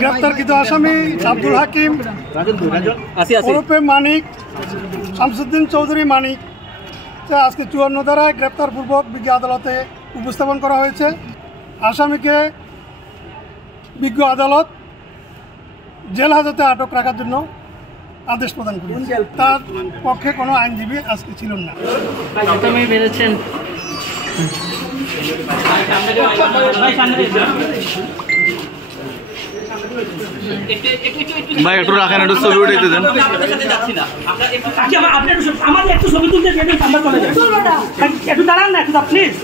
গ্রেপ্তারকৃত আসামি আব্দুল হাকিম ওরফে মানিক শামসুদ্দিন চৌধুরী মানিক আজকে 54 ধারায় গ্রেপ্তারপূর্বক বিজ্ঞ আদালতে উপস্থাপন করা হয়েছে। আসামিকে বিজ্ঞ আদালত জেল হাজতে আটক রাখার জন্য আদেশ প্রদান করেছে। তার পক্ষে কোনো আইনজীবী আজকে ছিলেন না। ভাই একটু রাখেন, একটু ছবি উঠাইতে দেন। আমাদের একটু ছবি তুলতে একটু দাঁড়ান না, একটু প্লিজ।